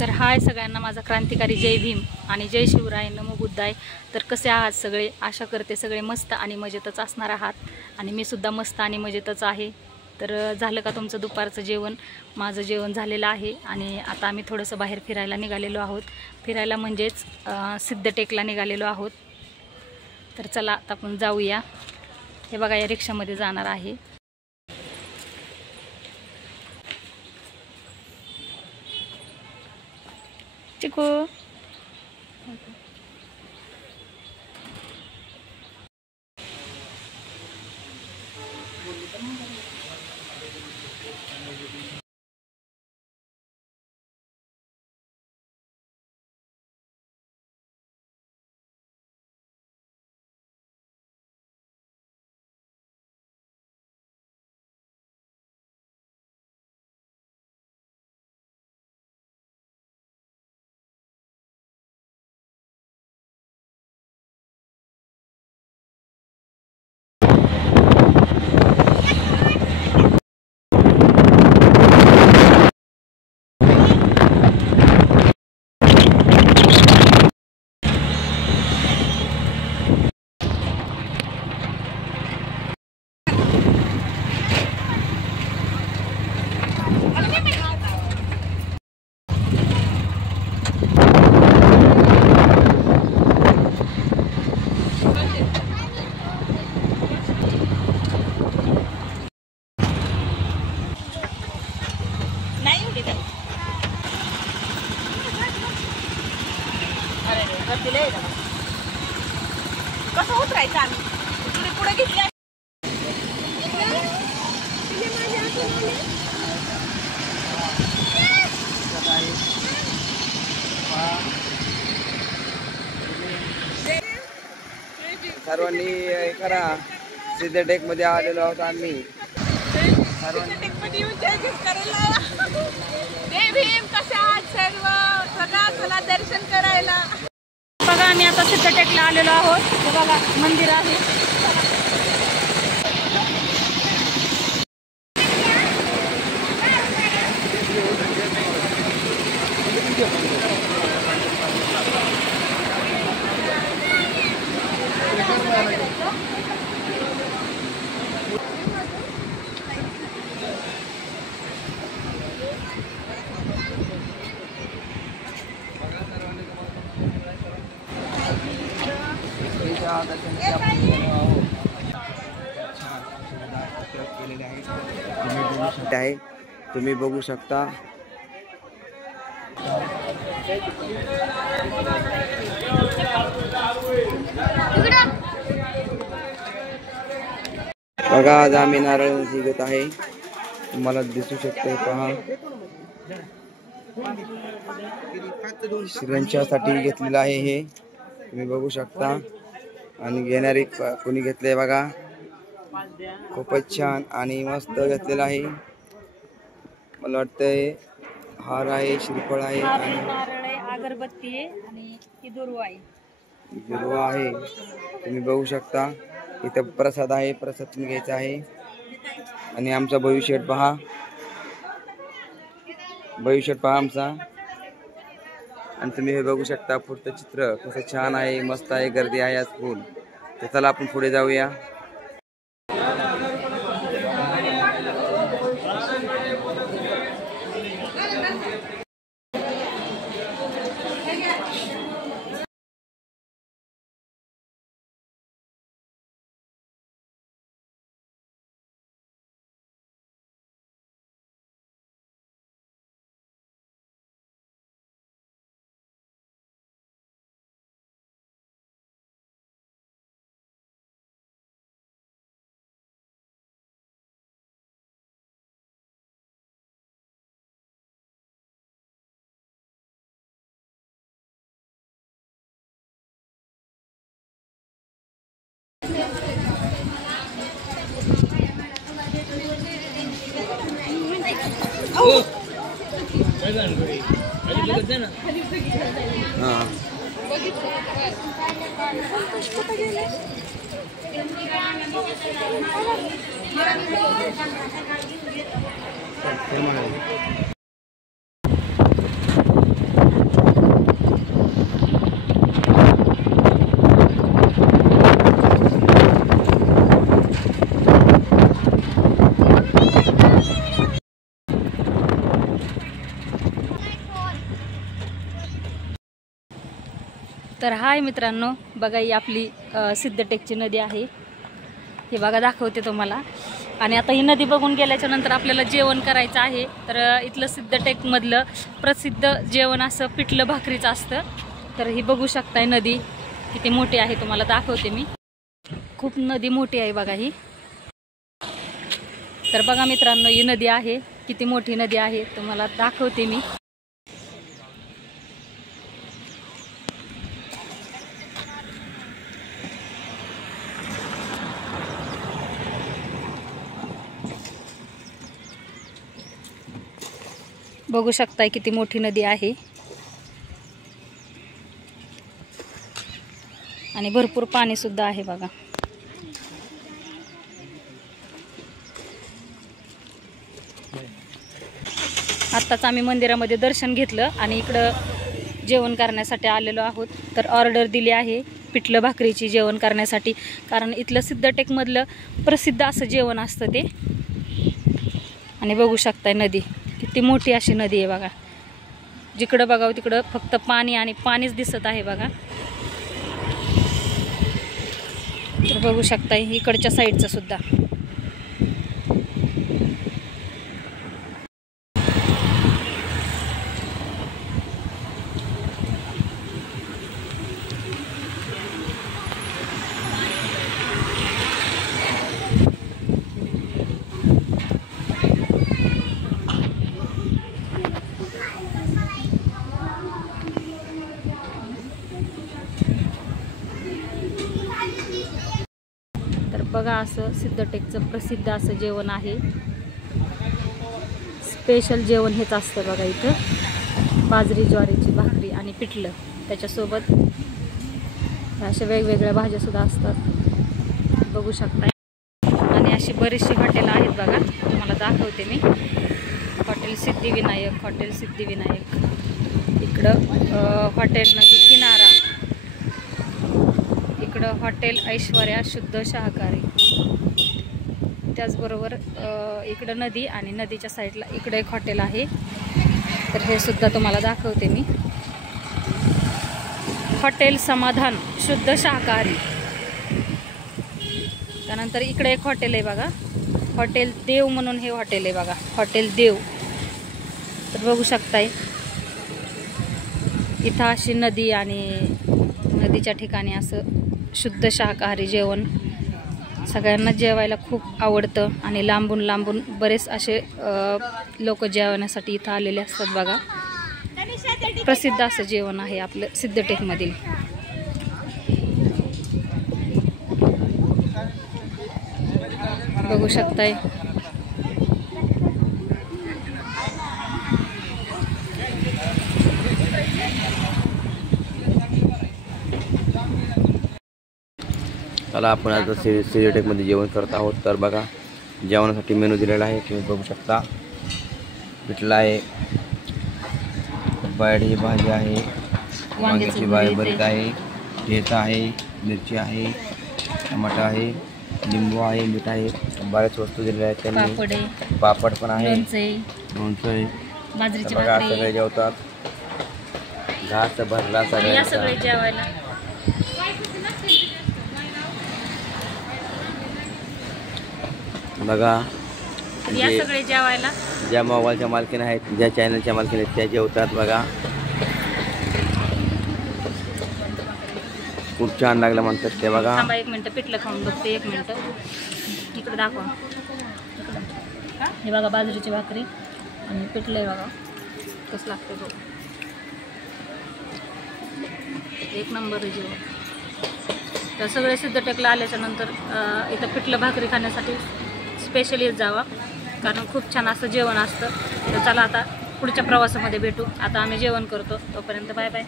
तर हाय सगळ्यांना, माझा क्रांतिकारी जय भीम आणि जय शिवराय, नमो बुद्धाय। तर कसे आहात सगळे? आशा करते सगळे मस्त आणि मजेतच असणार आहात आणि मी सुद्धा मस्त आणि मजेतच आहे। तर झालं का तुमचं दुपारचं जेवण? माझं जेवण झालेलं आहे आणि आता आम्ही थोडंसं बाहेर फिरायला निघालेलो आहोत। फिरायला म्हणजेच सिद्धटेकला निघालेलो आहोत। तर चला आता आपण जाऊया। हे बघा, या रिक्षामध्ये जाणार आहे। चिकू कसं उतरायचं? आम्ही पुढे पुढे घेतले। सर्वांनी करा, सिद्धटेक मध्ये आलेलो आहोत आम्ही। सिद्धटेक मध्ये येऊन जय भीम करायला। जय भीम, कसे आहात सर्व? सगळा चला दर्शन करायला। बघा, आम्ही आता सिद्धटेकला आलेलो आहोत। हे बघा, मंदिर आहे। तुम्ही बघू शकता। बघा, आज आम्ही नारळ जिगत आहे, तुम्हाला दिसू शकते। पहा, श्रींच्यासाठी घेतलेलं आहे हे, तुम्ही बघू शकता। आणि घेणारी कोणी घेतलंय बघा, खूपच छान आणि मस्त घेतलेलं आहे। मला वाटतंय हार आहे, श्रीफळ आहे आणि नारळ आहे, अगरबत्ती आहे आणि ही दुर्वा आहे। दुर्वा आहे, तुम्ही बघू शकता। इथं प्रसाद आहे, प्रसाद तुम्ही घ्यायचा आहे। आणि आमचा भविष्य पहा, भविष्य पहा आमचा। आणि तुम्ही हे बघू शकता, पुढचं चित्र कसं छान आहे, मस्त आहे, गर्दी आहे आज फुल। तर चला आपण पुढे जाऊया। तर हाय मित्रांनो, बघा ही आपली सिद्धटेकची नदी आहे. हे बघा दाखवते तुम्हाला. आणि आता ही नदी बघून गेल्याच्या नंतर आपल्याला जेवण करायचं आहे. तर इथलं सिद्धटेकमधलं प्रसिद्ध जेवण असं पिठलं भाकरीचं असतं. तर ही बघू शकताय नदी किती मोठी आहे, तुम्हाला दाखवते मी. खूप नदी मोठी आहे बघा ही. तर बघा मित्रांनो, ही नदी आहे, किती मोठी नदी आहे तुम्हाला दाखवते मी. बघू शकताय किती मोठी नदी आहे आणि भरपूर पाणी सुद्धा आहे बघा. आत्ताच आम्ही मंदिरामध्ये दर्शन घेतलं आणि इकडं जेवण करण्यासाठी आलेलो आहोत. तर ऑर्डर दिली आहे पिठलं भाकरीची जेवण करण्यासाठी, कारण इथलं सिद्धटेकमधलं प्रसिद्ध असं जेवण असतं ते. आणि बघू शकताय नदी किती मोठी अशी नदी आहे बघा. जिकडं बघावं तिकडं फक्त पाणी आणि पाणीच दिसत आहे बघा. तर बघू शकताय इकडच्या साईडचं सुद्धा. बघा असं सिद्धटेकचं प्रसिद्ध असं जेवण आहे. स्पेशल जेवण हेच असतं बघा इथं. बाजरी ज्वारीची भाकरी आणि पिठलं, त्याच्यासोबत अशा वेगवेगळ्या भाज्या सुद्धा असतात, बघू शकता. आणि अशी बरीचशी हॉटेल आहेत बघा, तुम्हाला दाखवते मी. हॉटेल सिद्धिविनायक, हॉटेल सिद्धिविनायक, इकडं हॉटेल नदी किनारा, इकडं हॉटेल ऐश्वर्या शुद्ध शाकाहारी. त्याचबरोबर इकडं नदी आणि नदीच्या साईडला इकडं एक हॉटेल आहे. तर हे सुद्धा तुम्हाला दाखवते मी. हॉटेल समाधान शुद्ध शाकाहारी. त्यानंतर इकडे एक हॉटेल आहे बघा, हॉटेल देव म्हणून हे हॉटेल आहे बघा, हॉटेल देव. तर बघू शकताय इथं अशी नदी आणि नदीच्या ठिकाणी असं शुद्ध शाकाहारी जेवण सगळ्यांना जेवायला खूप आवडतं. आणि लांबून लांबून बरेच असे लोक जेवण्यासाठी इथं आलेले असतात बघा. प्रसिद्ध असं जेवण आहे आपलं सिद्धटेकमधील. बघू शकताय. चला आपण आता सिद्धटेकमध्ये जेवण करत आहोत. तर बघा जेवणासाठी मेनू दिलेला आहे, तुम्ही बघू शकता. पिठलं आहे, बटाट्याची भाजी आहे, वांग्याची भरीत आहे, ठेचा आहे, मिरची आहे, टमाटर आहे, लिंबू आहे, मीठ आहे, बऱ्याच वस्तू दिलेल्या आहेत त्यांनी. पापड पण आहे, लोणचं आहे. बघा सगळे जेवतात, घास भरला सगळे जेवायला. बघा या सगळे जेवायला. ज्या मोबाईलच्या मालकीन आहेत, ज्या चॅनलच्या मालकीन आहेत त्या जेवतात बघा. खूप छान लागलं म्हणतात ते बघा. थांबा एक मिनटं, पिठलं खाऊन बघते एक मिनटं. इकडे दाखवा. हे बघा बाजरीची भाकरी आणि पिठलं आहे बघा, कसं लागतं बघ. एक नंबर जेवण. तर सगळे सिद्धटेकला आल्याच्या नंतर इथं पिठलं भाकरी खाण्यासाठी स्पेशली येत जावा, कारण खूप छान असं जेवण असतं. तर चला आता पुढच्या प्रवासामध्ये भेटू. आता आम्ही जेवण करतो, तोपर्यंत बाय बाय.